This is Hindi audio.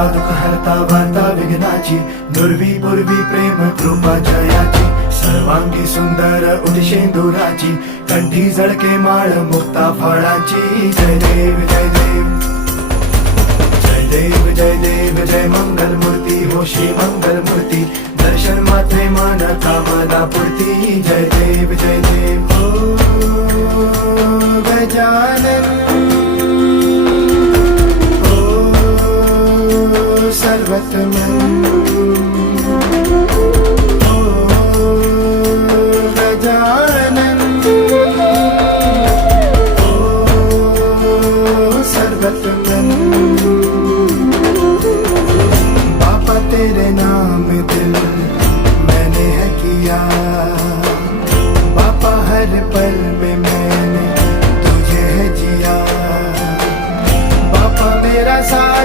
हरता दुःख हरता वार्ता विघ्नाची, दुर्वी पूर्वी प्रेम कृपा जयाची, सर्वांगी सुंदर उदिशेंदुराची, कंठी झळके माळ मुक्ता फळाची. जय देव जय देव जय देव जय देव जय मंगल मूर्ती हो श्री मंगल मूर्ती, दर्शन मात्रे मन कामना पूर्ती. जय देव जय देव ओ गजानन ओ सर्वतमन